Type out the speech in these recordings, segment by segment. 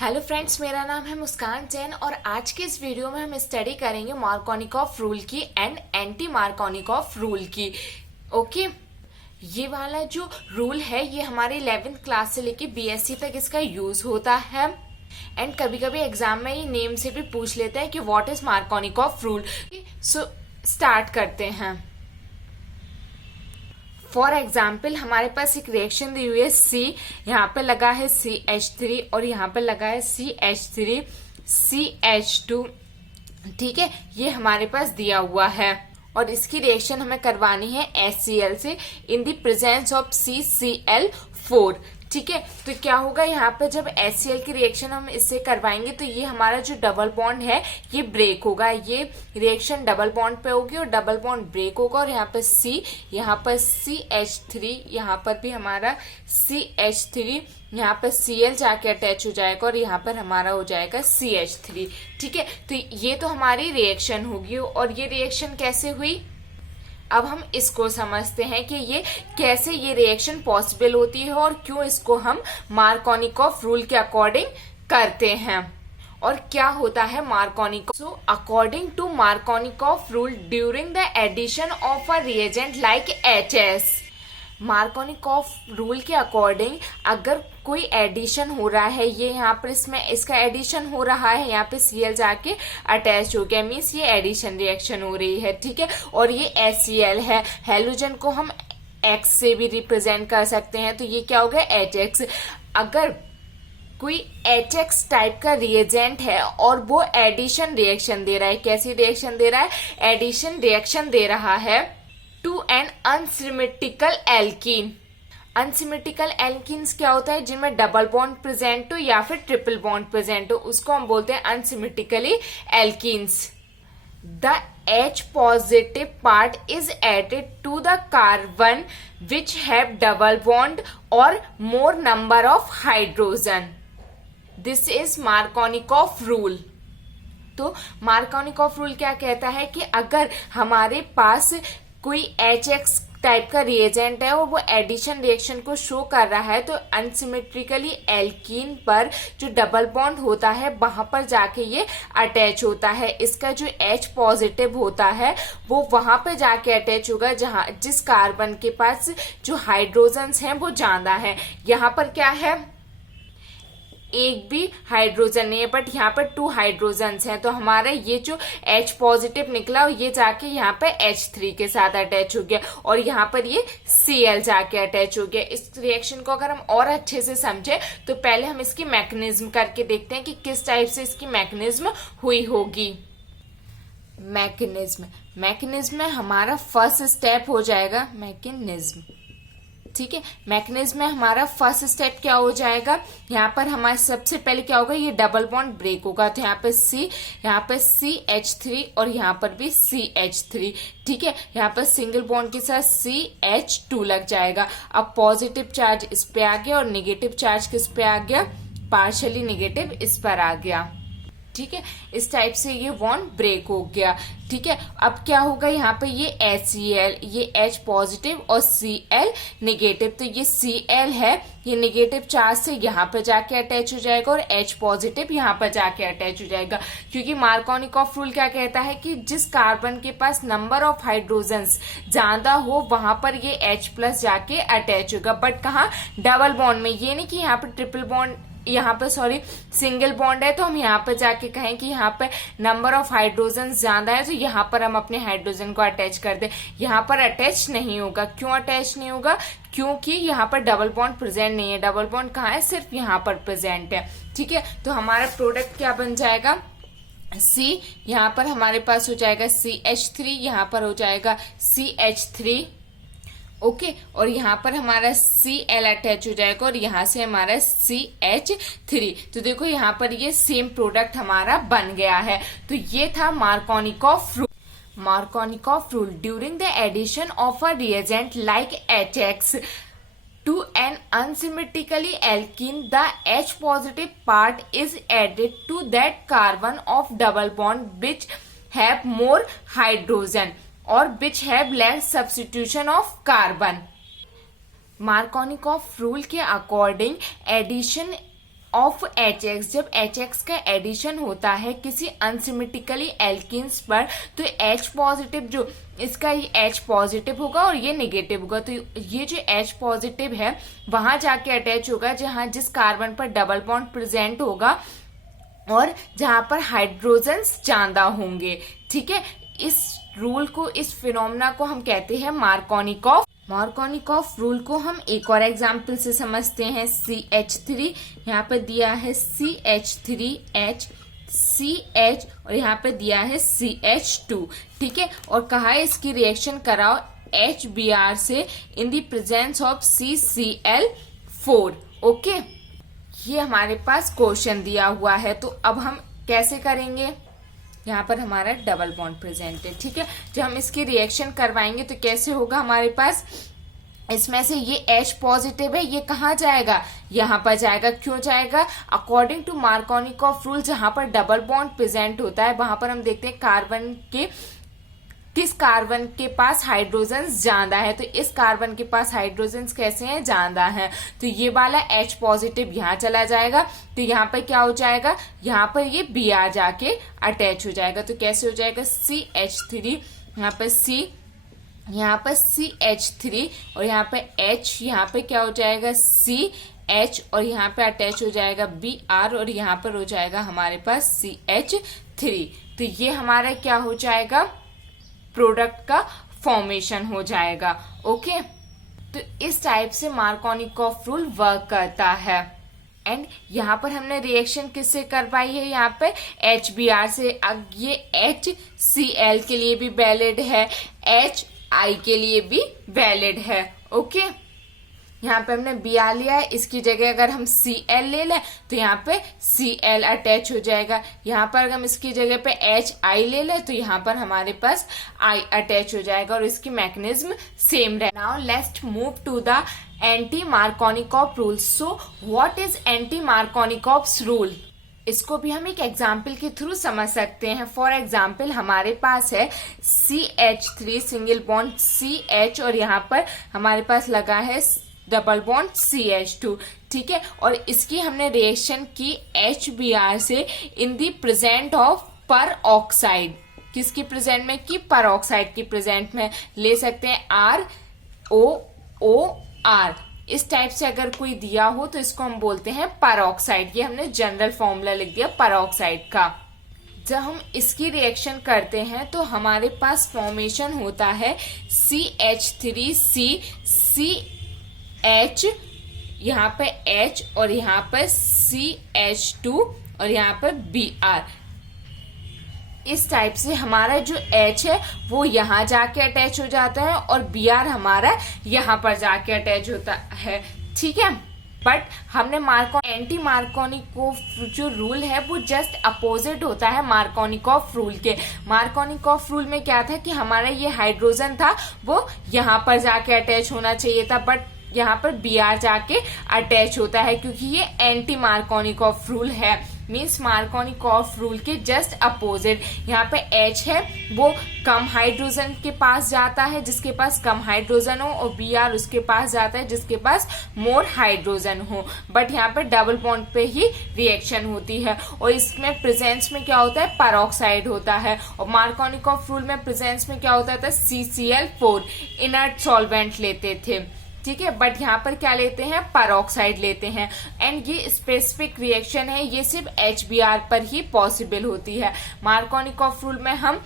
Hello friends, मेरा नाम है मुस्कान जैन और आज के इस वीडियो में हम स्टडी करेंगे मार्कोनिकॉफ रूल की एंड एंटी मार्कोनिकॉफ रूल की। ओके, ये वाला जो रूल है ये हमारे 11th क्लास से लेके बीएससी तक इसका यूज होता है एंड कभी कभी एग्जाम में ये नेम से भी पूछ लेते हैं कि what is Markovnikov rule. So start करते हैं। फॉर एग्जाम्पल हमारे पास एक रिएक्शन दी हुई है सी, यहाँ पे लगा है CH3 और यहाँ पे लगा है CH3 CH2। ठीक है, ये हमारे पास दिया हुआ है और इसकी रिएक्शन हमें करवानी है HCl से in the presence of CCl4। ठीक है, तो क्या होगा यहाँ पे जब HCl की रिएक्शन हम इससे करवाएंगे तो ये हमारा जो डबल बॉन्ड है ये ब्रेक होगा। ये रिएक्शन डबल बॉन्ड पे होगी और डबल बॉन्ड ब्रेक होगा और यहाँ पे C, यहाँ पर CH3, यहाँ पर भी हमारा CH3, यहाँ पे Cl जाके अटैच हो जाएगा और यहाँ पर हमारा हो जाएगा CH3। ठीक है, तो ये तो हमारी रिएक्शन होगी और ये रिएक्शन कैसे हुई अब हम इसको समझते हैं कि ये कैसे ये रिएक्शन पॉसिबल होती है और क्यों इसको हम मार्कोनिकॉफ रूल के अकॉर्डिंग करते हैं और क्या होता है Markovnikov. So according to Markovnikov rule during the addition of a reagent like HS, Markovnikov rule के अकॉर्डिंग अगर कोई एडिशन हो रहा है, ये यहाँ पर इसमें इसका एडिशन हो रहा है, यहाँ पे Cl जाके अटैच हो गया, मीन्स ये एडिशन रिएक्शन हो रही है। ठीक है, और ये HCl है, हेलोजन को हम X से भी रिप्रेजेंट कर सकते हैं, तो ये क्या हो गया HX। अगर कोई HX टाइप का रिएजेंट है और वो एडिशन रिएक्शन दे रहा है, कैसी रिएक्शन दे रहा है, एडिशन रिएक्शन दे रहा है to an unsymmetrical alkene. Unsymmetrical alkenes क्या होता है, जिनमें डबल बॉन्ड प्रेजेंट हो या फिर ट्रिपल बॉन्ड प्रेजेंट हो, उसको हम बोलते हैं unsymmetrically alkenes. The H positive part is added to the carbon which have double bond और more number of hydrogen. This is Markovnikov rule. तो मार्कोनिकॉफ रूल क्या कहता है कि अगर हमारे पास कोई HX टाइप का रिएजेंट है और वो एडिशन रिएक्शन को शो कर रहा है तो अनसिमेट्रिकली एल्कीन पर जो डबल बॉन्ड होता है वहां पर जाके ये अटैच होता है। इसका जो H पॉजिटिव होता है वो वहां पे जाके अटैच होगा जहां जिस कार्बन के पास जो हाइड्रोजन्स हैं वो ज्यादा है। यहाँ पर क्या है, एक भी हाइड्रोजन नहीं है बट यहाँ पर 2 हाइड्रोजन्स हैं, तो हमारा ये जो H पॉजिटिव निकला और ये जाके यहाँ पे H3 के साथ अटैच हो गया और यहाँ पर ये Cl जाके अटैच हो गया। इस रिएक्शन को अगर हम और अच्छे से समझे तो पहले हम इसकी मैकेनिज्म करके देखते हैं कि किस टाइप से इसकी मैकेनिज्म हुई होगी। मैकेनिज्म में हमारा फर्स्ट स्टेप हो जाएगा मैकेनिज्म। ठीक है, मैकेनिज्म में हमारा फर्स्ट स्टेप क्या हो जाएगा, यहाँ पर हमारे सबसे पहले क्या होगा, ये डबल बॉन्ड ब्रेक होगा तो यहाँ पे CH3 और यहाँ पर भी CH3। ठीक है, यहाँ पर सिंगल बॉन्ड के साथ CH2 लग जाएगा। अब पॉजिटिव चार्ज इस पे आ गया और नेगेटिव चार्ज किस पे आ गया, पार्शियली नेगेटिव इस पर आ गया। ठीक है, इस टाइप से ये बॉन्ड ब्रेक हो गया। ठीक है, अब क्या होगा, यहाँ पे ये HCl, ये H पॉजिटिव और Cl नेगेटिव, तो ये Cl है, ये नेगेटिव चार्ज से यहाँ पे जाके अटैच हो जाएगा और H पॉजिटिव यहाँ पर जाके अटैच हो जाएगा। क्योंकि मार्कोनिकॉफ रूल क्या कहता है कि जिस कार्बन के पास नंबर ऑफ हाइड्रोजन्स ज्यादा हो वहां पर ये H प्लस जाके अटैच होगा, बट कहाँ, डबल बॉन्ड में। ये नहीं कि यहाँ पे ट्रिपल बॉन्ड, यहाँ पे सिंगल बॉन्ड है तो हम यहाँ पे जाके कहें कि यहाँ पे नंबर ऑफ हाइड्रोजन ज्यादा है तो यहाँ पर हम अपने हाइड्रोजन को अटैच कर दें। यहाँ पर अटैच नहीं होगा। क्यों अटैच नहीं होगा, क्योंकि यहाँ पर डबल बॉन्ड प्रेजेंट नहीं है। डबल बॉन्ड कहाँ है, सिर्फ यहाँ पर प्रेजेंट है। ठीक है, तो हमारा प्रोडक्ट क्या बन जाएगा, C, यहाँ पर हमारे पास हो जाएगा CH3, यहाँ पर हो जाएगा CH3। ओके, और यहाँ पर हमारा Cl अटैच हो जाएगा और यहाँ से हमारा CH3। तो देखो यहाँ पर ये सेम प्रोडक्ट हमारा बन गया है। तो ये था Markovnikov rule. Markovnikov rule during the addition of a reagent like HX to an unsymmetrically alkene, the H positive part is added to that carbon of double bond which have more hydrogen or which have less substitution of carbon. Markovnikov rule के according addition of HX, जब HX का addition होता है किसी unsymmetrically alkenes पर, तो H positive जो इसका ये H पॉजिटिव होगा और ये नेगेटिव होगा। तो ये जो H पॉजिटिव है वहां जाके अटैच होगा जहां जिस कार्बन पर डबल बॉन्ड प्रेजेंट होगा और जहां पर हाइड्रोजन्स ज्यादा होंगे। ठीक है, इस रूल को, इस फिनोमेना को हम कहते हैं मार्कोनिकॉफ। मार्कोनिकॉफ रूल को हम एक और एग्जाम्पल से समझते हैं। CH3 यहाँ पर दिया है CH3H, CH और यहाँ पे दिया है CH2। ठीक है, और कहा है इसकी रिएक्शन कराओ HBr से in the presence of CCl4। Okay, ये हमारे पास क्वेश्चन दिया हुआ है। तो अब हम कैसे करेंगे, यहाँ पर हमारा डबल बॉन्ड प्रेजेंट है। ठीक है, जब हम इसकी रिएक्शन करवाएंगे तो कैसे होगा, हमारे पास इसमें से ये H पॉजिटिव है, ये कहाँ जाएगा, यहाँ पर जाएगा। क्यों जाएगा, अकॉर्डिंग टू मार्कोनिकॉफ रूल जहां पर डबल बॉन्ड प्रेजेंट होता है वहां पर हम देखते हैं कार्बन के किस कार्बन के पास हाइड्रोजन ज्यादा है। तो इस कार्बन के पास हाइड्रोजन कैसे हैं, ज्यादा हैं। तो ये वाला H पॉजिटिव यहाँ चला जाएगा, तो यहाँ पर क्या हो जाएगा, यहाँ पर ये Br जाके अटैच हो जाएगा। तो कैसे हो जाएगा, CH3 यहाँ पर C, यहाँ पर CH3 और यहाँ पे H, यहाँ पे क्या हो जाएगा CH और यहाँ पे अटैच हो जाएगा Br और यहाँ पर हो जाएगा हमारे पास CH3। तो ये हमारा क्या हो जाएगा, प्रोडक्ट का फॉर्मेशन हो जाएगा। ओके, तो इस टाइप से मार्कोनिकॉफ रूल वर्क करता है। एंड यहाँ पर हमने रिएक्शन किससे करवाई है, यहाँ पे HBr से। अब ये HCl के लिए भी वैलिड है, HI के लिए भी वैलिड है। ओके, यहाँ पे हमने Br लिया है, इसकी जगह अगर हम Cl ले लें तो यहाँ पे Cl अटैच हो जाएगा। यहाँ पर अगर हम इसकी जगह पे HI ले लें तो यहाँ पर हमारे पास I अटैच हो जाएगा और इसकी मैकेनिज्म सेम रहे। Now let's move to the anti Markovnikov rule. So what is anti Markovnikov rule, इसको भी हम एक एग्जाम्पल के थ्रू समझ सकते हैं। फॉर एग्जाम्पल हमारे पास है CH3 सिंगल बॉन्ड CH और यहाँ पर हमारे पास लगा है डबल बॉन्ड CH2। ठीक है, और इसकी हमने रिएक्शन की HBr से इन दी प्रेजेंट ऑफ पर ऑक्साइड। किसकी प्रेजेंट में की, पर ऑक्साइड की प्रेजेंट में ले सकते हैं ROOR। इस टाइप से अगर कोई दिया हो तो इसको हम बोलते हैं पर ऑक्साइड। ये हमने जनरल फॉर्मूला लिख दिया पर ऑक्साइड का। जब हम इसकी रिएक्शन करते हैं तो हमारे पास फॉर्मेशन होता है CH3CH, यहाँ पे H और यहाँ पर CH2 और यहाँ पर Br। इस टाइप से हमारा जो H है वो यहाँ जाके अटैच हो जाता है और Br हमारा यहाँ पर जाके अटैच होता है। ठीक है, बट हमने एंटी मार्कोनिकॉफ जो रूल है वो जस्ट अपोजिट होता है मार्कोनिकॉफ रूल के। मार्कोनिकॉफ रूल में क्या था कि हमारा ये हाइड्रोजन था वो यहाँ पर जाके अटैच होना चाहिए था, बट यहाँ पर Br जाके अटैच होता है क्योंकि ये एंटी मार्कोनिकॉफ रूल है। मीन्स मार्कोनिकॉफ रूल के जस्ट अपोजिट। यहाँ पे H है वो कम हाइड्रोजन के पास जाता है जिसके पास कम हाइड्रोजन हो, और Br उसके पास जाता है जिसके पास मोर हाइड्रोजन हो। बट यहाँ पे डबल बॉन्ड पे ही रिएक्शन होती है और इसमें प्रेजेंस में क्या होता है, पेरोक्साइड होता है। और मार्कोनिकॉफ रूल में प्रेजेंस में क्या होता था, CCl4 इनर्ट सॉल्वेंट लेते थे। ठीक है, बट यहाँ पर क्या लेते हैं, पेरोक्साइड लेते हैं। एंड ये स्पेसिफिक रिएक्शन है, ये सिर्फ HBr पर ही पॉसिबल होती है। मार्कोनिकॉफ रूल में हम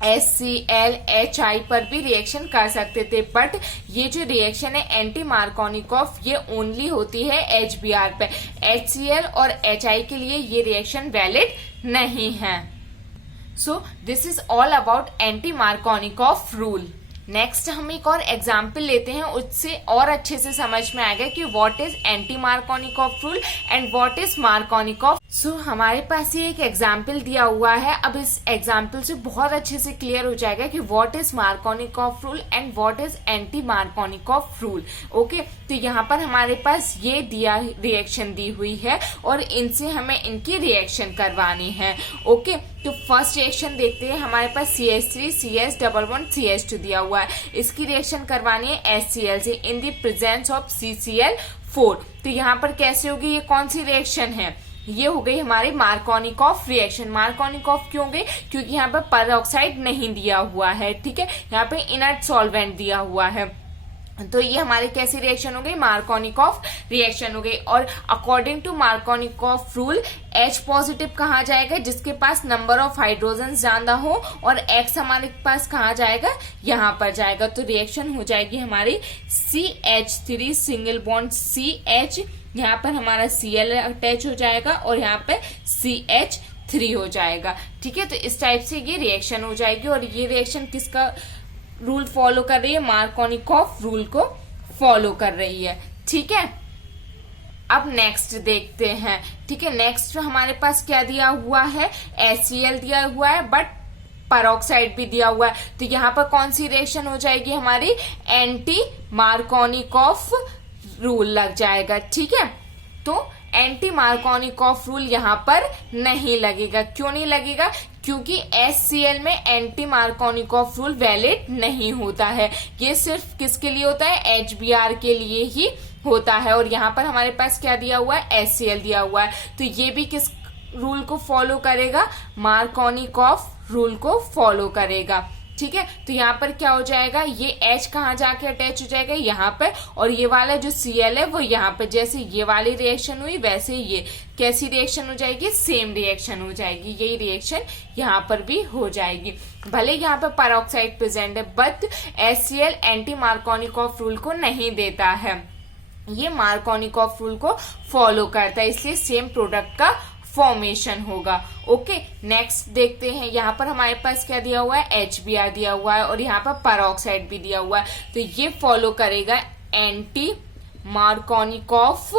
HCl, HI पर भी रिएक्शन कर सकते थे, बट ये जो रिएक्शन है एंटी मार्कोनिकॉफ ये ओनली होती है HBr पे। HCl और HI के लिए ये रिएक्शन वैलिड नहीं है। So this is all about anti Markovnikov rule. Next हम एक और एग्जाम्पल लेते हैं, उससे और अच्छे से समझ में आएगा कि what is anti Markovnikov rule and what is Markovnikov. So हमारे पास ये एक एग्जाम्पल दिया हुआ है। अब इस एग्जाम्पल से बहुत अच्छे से क्लियर हो जाएगा कि what is Markovnikov rule and what is anti Markovnikov rule. Okay, तो यहाँ पर हमारे पास ये दिया रिएक्शन दी हुई है और इनसे हमें इनकी रिएक्शन करवानी है। ओके, तो फर्स्ट रिएक्शन देखते हैं। हमारे पास CH3 CH double bond CH2 दिया हुआ है, इसकी रिएक्शन करवानी है HCl से in the presence of CCl4। 4। तो यहाँ पर कैसे होगी, ये कौन सी रिएक्शन है, ये हो गई हमारी मार्कोनिकॉफ रिएक्शन। मार्कोनिकॉफ क्यों गई, क्योंकि यहाँ पर पेरोक्साइड नहीं दिया हुआ है, ठीक है, यहाँ पे इनर्ट सॉल्वेंट दिया हुआ है। तो ये हमारी कैसी रिएक्शन हो गई, मार्कोनिकॉफ रिएक्शन हो गई। और according to Markovnikov rule H positive कहाँ जाएगा, जिसके पास नंबर ऑफ हाइड्रोजन ज्यादा हो, और X हमारे पास कहाँ जाएगा, यहाँ पर जाएगा। तो रिएक्शन हो जाएगी हमारी CH3 सिंगल बॉन्ड CH, यहाँ पर हमारा Cl अटैच हो जाएगा और यहाँ पे CH3 हो जाएगा, ठीक है। तो इस टाइप से ये रिएक्शन हो जाएगी। और ये रिएक्शन किसका रूल फॉलो कर रही है, मार्कोनिकॉफ रूल को फॉलो कर रही है, ठीक है। अब नेक्स्ट देखते हैं, ठीक है। नेक्स्ट हमारे पास क्या दिया हुआ है, HCl दिया हुआ है, बट पेरोक्साइड भी दिया हुआ है। तो यहाँ पर कौन सी रिएक्शन हो जाएगी हमारी, एंटी मार्कोनिकॉफ रूल लग जाएगा, ठीक है। तो एंटी मार्कोनिकॉफ रूल यहाँ पर नहीं लगेगा। क्यों नहीं लगेगा, क्योंकि HCl में एंटी मार्कोनिकॉफ रूल वैलिड नहीं होता है। ये सिर्फ किसके लिए होता है, HBr के लिए ही होता है। और यहाँ पर हमारे पास क्या दिया हुआ है, HCl दिया हुआ है। तो ये भी किस रूल को फॉलो करेगा, मार्कोनिकॉफ रूल को फॉलो करेगा, ठीक है। तो यहाँ पर क्या हो जाएगा, ये H कहाँ जाके अटैच हो जाएगा, यहाँ पे, और ये वाला जो Cl है वो यहाँ पे। जैसे ये वाली रिएक्शन हुई वैसे ये कैसी रिएक्शन हो जाएगी, सेम रिएक्शन हो जाएगी। यही रिएक्शन यहाँ पर भी हो जाएगी। भले यहाँ पे पेरोक्साइड प्रेजेंट है, but HCl anti Markovnikov rule को नहीं देता है, ये मार्कोनिकॉफ रूल को फॉलो करता है, इसलिए सेम प्रोडक्ट का फॉर्मेशन होगा। ओके, नेक्स्ट देखते हैं। यहाँ पर हमारे पास क्या दिया हुआ है, HBr दिया हुआ है, और यहाँ पर पेरोक्साइड भी दिया हुआ है। तो ये फॉलो करेगा एंटी मार्कोनिकॉफ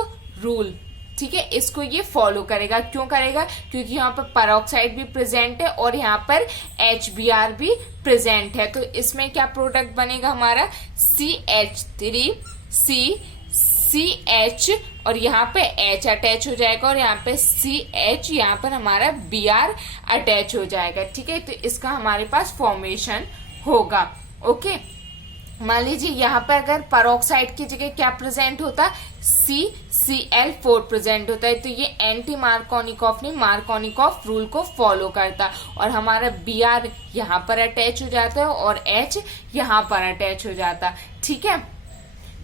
रूल, ठीक है। इसको ये फॉलो करेगा। क्यों करेगा, क्योंकि यहाँ पर पेरोक्साइड भी प्रेजेंट है और यहाँ पर HBr भी प्रेजेंट है। तो इसमें क्या प्रोडक्ट बनेगा हमारा, CH और यहाँ पे H अटैच हो जाएगा, और यहाँ पे CH, यहाँ पर हमारा Br अटैच हो जाएगा, ठीक है। तो इसका हमारे पास फॉर्मेशन होगा। ओके, मान लीजिए यहाँ पे अगर पेरोक्साइड की जगह क्या प्रेजेंट होता, CCl4 प्रेजेंट होता है, तो ये एंटी मार्कोनिकॉफ नहीं, मार्कोनिकॉफ रूल को फॉलो करता, और हमारा Br यहाँ पर अटैच हो जाता है और H यहाँ पर अटैच हो जाता, ठीक है।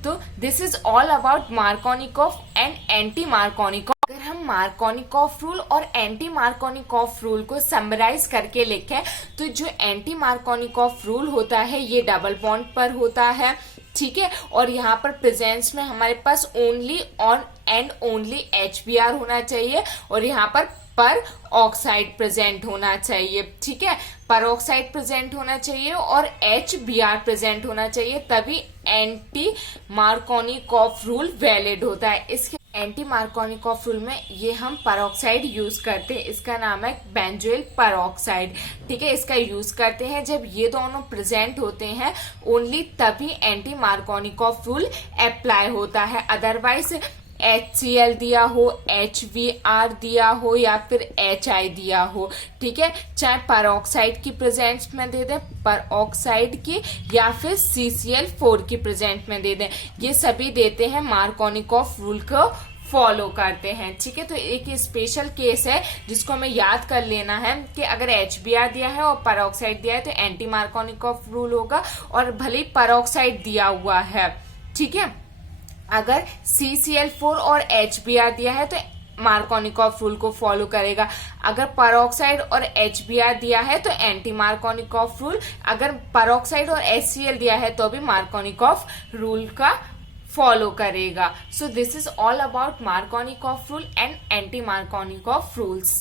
तो this is all about Markovnikov and anti Markovnikov. अगर हम मार्कोनिकॉफ रूल और एंटी मार्कोनिकॉफ रूल को समराइज करके लिखें, तो जो एंटी मार्कोनिकॉफ रूल होता है ये डबल बॉन्ड पर होता है, ठीक है। और यहाँ पर प्रेजेंस में हमारे पास ओनली एंड ओनली HBr होना चाहिए, और यहाँ पर ऑक्साइड प्रेजेंट होना चाहिए, ठीक है। पेरोक्साइड प्रेजेंट होना चाहिए और HBr प्रेजेंट होना चाहिए, तभी एंटी मार्कोनिकॉफ रूल वैलिड होता है। इसके एंटी मार्कोनिकॉफ रूल में ये हम पेरोक्साइड यूज करते हैं, इसका नाम है बेंजोइल पेरोक्साइड, ठीक है। इसका यूज करते हैं जब ये दोनों प्रेजेंट होते हैं, ओनली तभी एंटी मार्कोनिकॉफ रूल अप्लाई होता है। अदरवाइज HCl दिया हो, HBr दिया हो या फिर HI दिया हो, ठीक है, चाहे पेरोक्साइड की प्रेजेंट में दे दें, पेरोक्साइड की, या फिर CCl4 की प्रेजेंट में दे दें, ये सभी देते हैं मार्कोनिकॉफ रूल को फॉलो करते हैं, ठीक है। तो एक स्पेशल केस है जिसको हमें याद कर लेना है कि अगर HBr दिया है और पेरोक्साइड दिया है तो एंटी मार्कोनिकॉफ रूल होगा, और भले पेरोक्साइड दिया हुआ है, ठीक है। अगर CCl4 और HBr दिया है तो मार्कोनिकॉफ रूल को फॉलो करेगा। अगर पेरोक्साइड और HBr दिया है तो एंटी मार्कोनिकॉफ रूल, अगर पेरोक्साइड और HCl दिया है तो भी मार्कोनिकॉफ रूल का फॉलो करेगा। So this is all about Markovnikov rule and anti Markovnikov rules.